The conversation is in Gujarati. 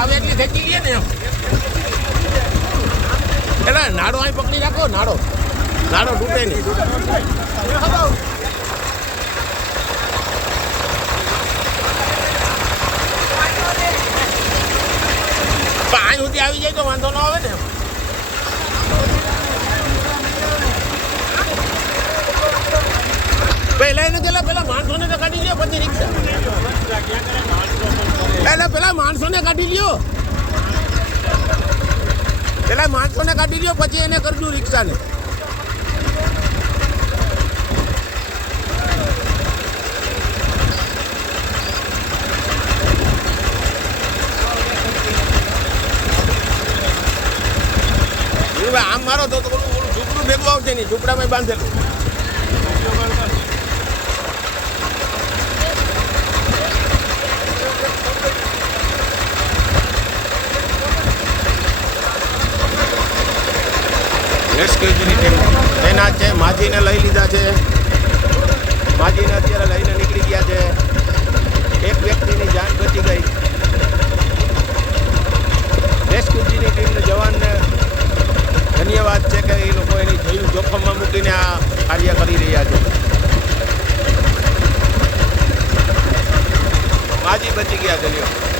આવે એટલી ખેંચી લે ને એમ. એટલે નાડો અહીં પકડી રાખો, નાડો. નાડો તૂટે નહીં. પણ સુધી આવી જાય તો વાંધો ન આવે ને. પહેલા એને પેલા પેલા માણસોને તો કાઢી લ્યો પછી રિક્ષા. એટલે પેલા માણસોને કાઢી લ્યો. પેલા માણસોને કાઢી લ્યો, પછી એને કરજો રિક્ષાને. આમ મારો તો ઝૂંપડું ભેગું આવશે નહીં, ઝૂપડામાં બાંધેલું. રેસ્ક્યુની ટીમ. એના છે, માજીને લઈ લીધા છે. માજીને અત્યારે લઈને નીકળી ગયા છે. એક વ્યક્તિની જાન બચી ગઈ. એસકેજીની ટીમને જવાનને ધન્યવાદ છે કે એ લોકો એની જીવ જોખમમાં મૂકીને આ કાર્ય કરી રહ્યા છે. માજી બચી ગયા છે